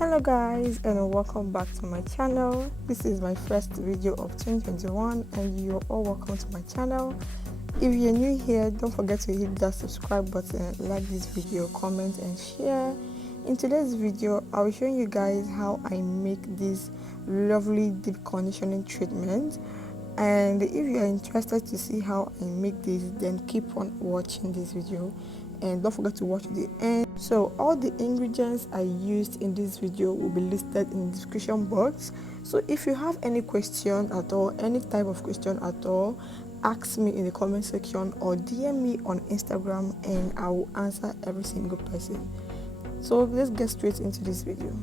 Hello guys, and welcome back to my channel. This is my first video of 2021 and you're all welcome to my channel. If you're new here, don't forget to hit that subscribe button, like this video, comment and share. In today's video, I'll be showing you guys how I make this lovely deep conditioning treatment. And if you are interested to see how I make this, then keep on watching this video and don't forget to watch the end. So all the ingredients I used in this video will be listed in the description box. So if you have any question at all, any type of question at all, ask me in the comment section or DM me on Instagram and I will answer every single person. So let's get straight into this video.